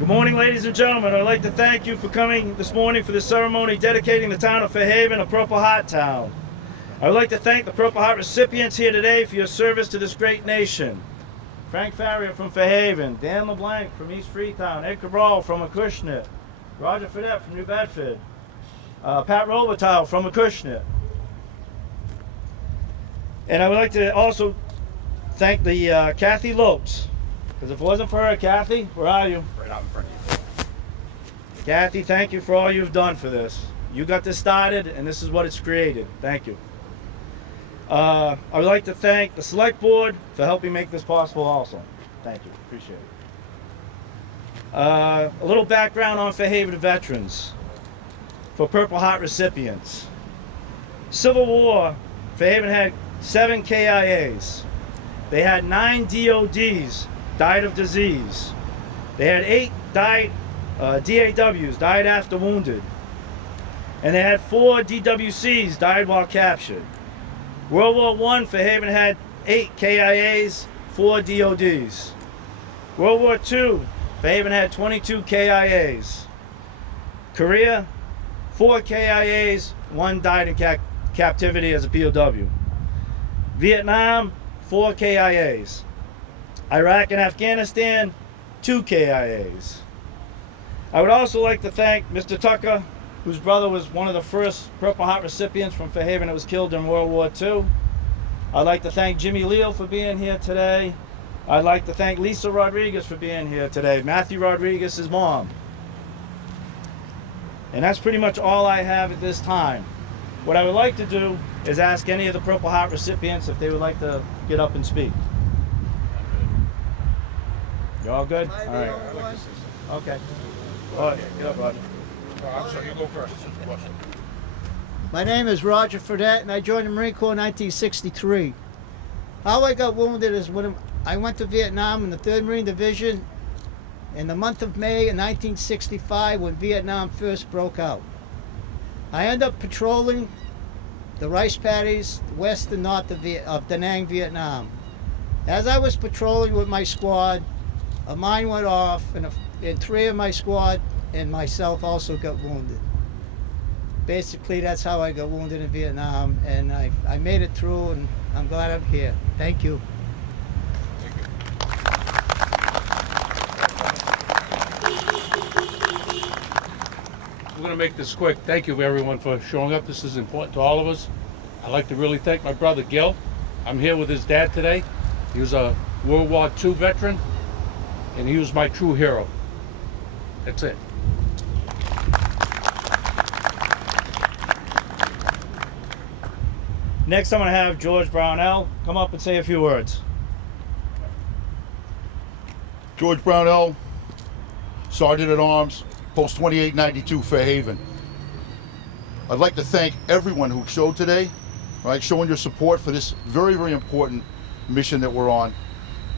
Good morning, ladies and gentlemen. I'd like to thank you for coming this morning for the ceremony dedicating the town of Fairhaven a Purple Heart town. I would like to thank the Purple Heart recipients here today for your service to this great nation. Frank Farrier from Fairhaven, Dan LeBlanc from East Freetown, Ed Cabral from Acushnet, Roger Fredette from New Bedford, Pat Robitaille from Acushnet. And I would like to also thank the Kathy Lopes, because if it wasn't for her, Kathy, where are you? Right out in front of you. Kathy, thank you for all you've done for this. You got this started, and this is what it's created. Thank you. I would like to thank the Select Board for helping make this possible also. Thank you. Appreciate it. A little background on Fairhaven veterans for Purple Heart recipients. Civil War, Fairhaven had 7 KIAs. They had 9 DODs, died of disease. They had 8 DAWs, died after wounded. And they had 4 DWCs, died while captured. World War I, Fairhaven had 8 KIAs, 4 DODs. World War II, Fairhaven had 22 KIAs. Korea, 4 KIAs, 1 died in captivity as a POW. Vietnam, 4 KIAs. Iraq and Afghanistan, 2 KIAs. I would also like to thank Mr. Tucker, whose brother was one of the first Purple Heart recipients from Fairhaven that was killed in World War II. I'd like to thank Jimmy Leal for being here today. I'd like to thank Lisa Rodriguez for being here today, Matthew Rodriguez's mom. And that's pretty much all I have at this time. What I would like to do is ask any of the Purple Heart recipients if they would like to get up and speak. You all good? All right. Okay. Oh, get up, Roger. I'm sorry, you go first. My name is Roger Fredette, and I joined the Marine Corps in 1963. How I got wounded is when I went to Vietnam in the 3rd Marine Division in the month of May in 1965 when Vietnam first broke out. I ended up patrolling the rice paddies west and north of Da Nang, Vietnam. As I was patrolling with my squad, a mine went off, and 3 of my squad and myself also got wounded. Basically, that's how I got wounded in Vietnam, and I made it through, and I'm glad I'm here. Thank you. We're going to make this quick. Thank you, everyone, for showing up. This is important to all of us. I'd like to really thank my brother, Gil. I'm here with his dad today. He was a World War II veteran, and he was my true hero. That's it. Next, I'm going to have George Brownell come up and say a few words. George Brownell, Sergeant at Arms, Post 2892, Fairhaven. I'd like to thank everyone who showed today, right, showing your support for this very, very important mission that we're on.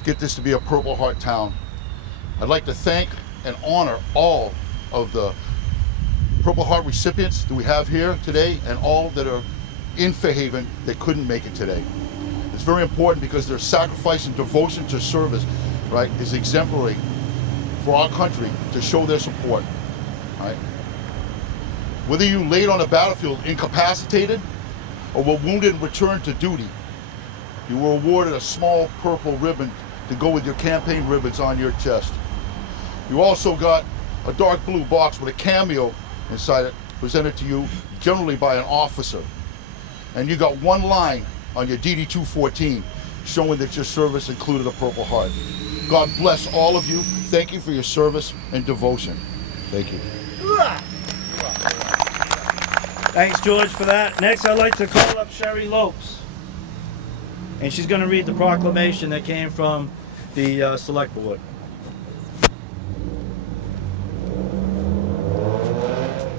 Get this to be a Purple Heart town. I'd like to thank and honor all of the Purple Heart recipients that we have here today and all that are in Fairhaven that couldn't make it today. It's very important because their sacrifice and devotion to service, right, is exemplary for our country to show their support. Right? Whether you laid on the battlefield incapacitated or were wounded and returned to duty, you were awarded a small purple ribbon to go with your campaign ribbons on your chest. You also got a dark blue box with a cameo inside it, presented to you generally by an officer. And you got 1 line on your DD-214 showing that your service included a Purple Heart. God bless all of you. Thank you for your service and devotion. Thank you. Thanks, George, for that. Next, I'd like to call up Sherry Lopes. And she's going to read the proclamation that came from the Select Board.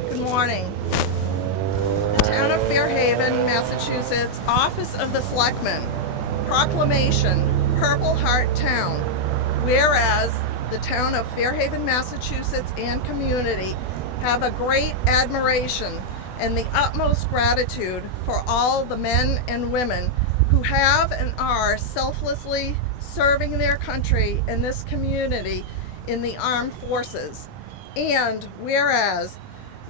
Good morning. The Town of Fairhaven, Massachusetts, Office of the Selectmen, Proclamation, Purple Heart Town. Whereas the Town of Fairhaven, Massachusetts and community have a great admiration and the utmost gratitude for all the men and women who have and are selflessly serving their country in this community in the armed forces. And whereas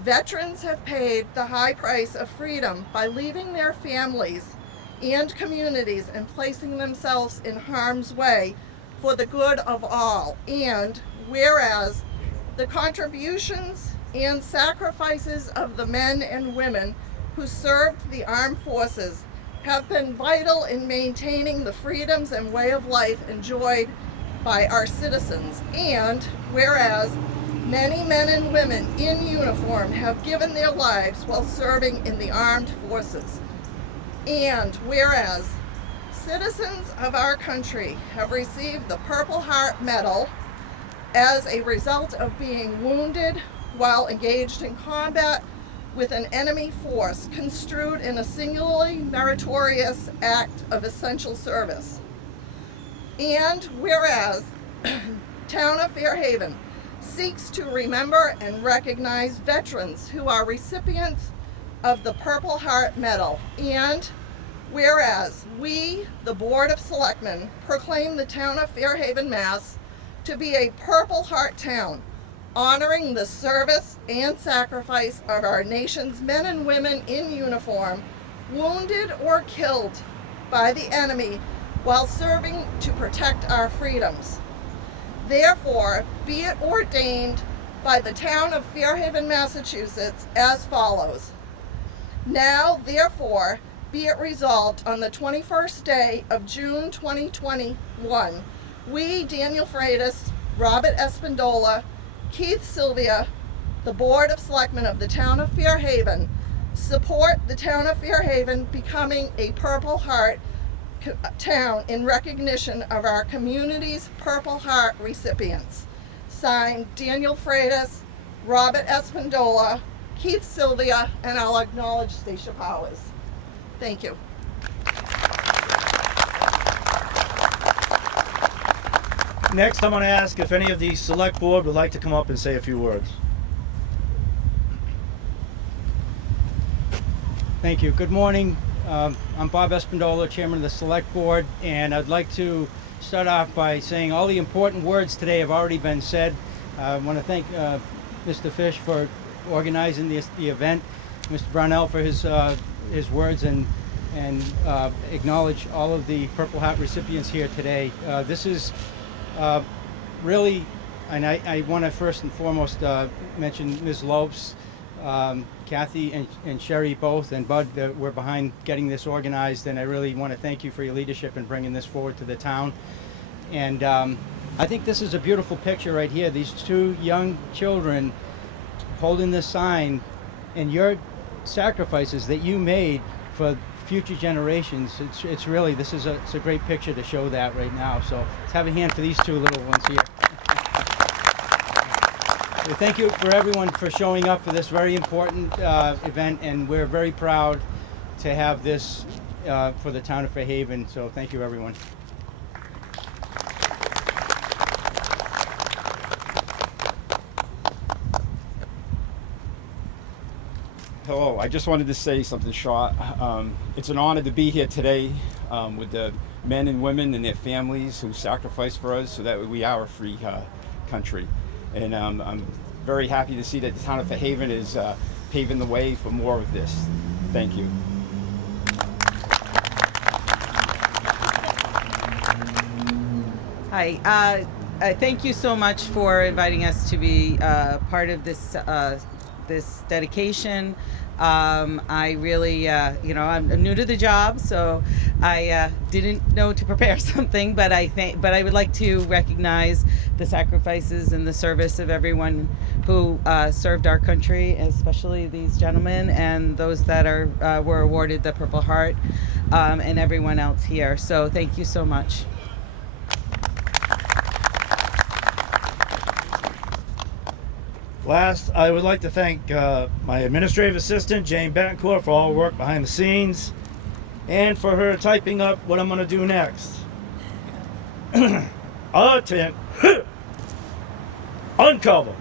veterans have paid the high price of freedom by leaving their families and communities and placing themselves in harm's way for the good of all. And whereas the contributions and sacrifices of the men and women who served the armed forces have been vital in maintaining the freedoms and way of life enjoyed by our citizens. And whereas many men and women in uniform have given their lives while serving in the armed forces. And whereas citizens of our country have received the Purple Heart Medal as a result of being wounded while engaged in combat with an enemy force construed in a singularly meritorious act of essential service. And whereas Town of Fairhaven seeks to remember and recognize veterans who are recipients of the Purple Heart Medal. And whereas we, the Board of Selectmen, proclaim the Town of Fairhaven, Mass. To be a Purple Heart town, honoring the service and sacrifice of our nation's men and women in uniform, wounded or killed by the enemy while serving to protect our freedoms. Therefore, be it ordained by the Town of Fairhaven, Massachusetts, as follows. Now, therefore, be it resolved on the 21st day of June 2021, we, Daniel Freitas, Robert Espandola, Keith Sylvia, the Board of Selectmen of the Town of Fairhaven, support the Town of Fairhaven becoming a Purple Heart town in recognition of our community's Purple Heart recipients. Signed, Daniel Freitas, Robert Espandola, Keith Sylvia, and I'll acknowledge Stacia Powers. Thank you. Next, I'm going to ask if any of the select board would like to come up and say a few words. Thank you. Good morning. I'm Bob Espandola, Chairman of the Select Board, and I'd like to start off by saying all the important words today have already been said. I want to thank Mr. Fish for organizing the event, Mr. Brownell for his words, and acknowledge all of the Purple Heart recipients here today. This is really, and I want to first and foremost mention Ms. Lopes, Kathy and Sherry both, and Bud that were behind getting this organized, and I really want to thank you for your leadership in bringing this forward to the town. And I think this is a beautiful picture right here, these two young children holding this sign, and your sacrifices that you made for future generations. It's really, it's a great picture to show that right now. So let's have a hand for these two little ones here. Well, thank you for everyone for showing up for this very important event, and we're very proud to have this for the Town of Fairhaven. So thank you, everyone. Hello, I just wanted to say something short. It's an honor to be here today with the men and women and their families who sacrificed for us so that we are a free country. And I'm very happy to see that the Town of Fairhaven is paving the way for more of this. Thank you. Hi, thank you so much for inviting us to be part of this this dedication. I really, I'm new to the job, so I didn't know to prepare something, but I would like to recognize the sacrifices and the service of everyone who served our country, especially these gentlemen and those that were awarded the Purple Heart, and everyone else here. So thank you so much. Last, I would like to thank my administrative assistant, Jane Betancourt, for all her work behind the scenes and for her typing up what I'm going to do next. Uncover.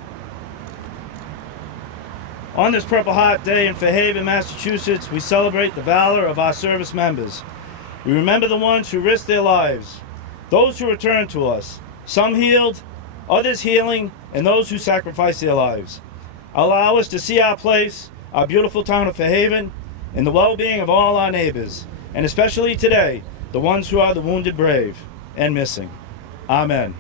On this Purple Heart Day in Fairhaven, Massachusetts, we celebrate the valor of our service members. We remember the ones who risked their lives, those who returned to us, some healed, others healing, and those who sacrifice their lives. Allow us to see our place, our beautiful town of Fairhaven, and the well-being of all our neighbors, and especially today, the ones who are the wounded brave and missing. Amen.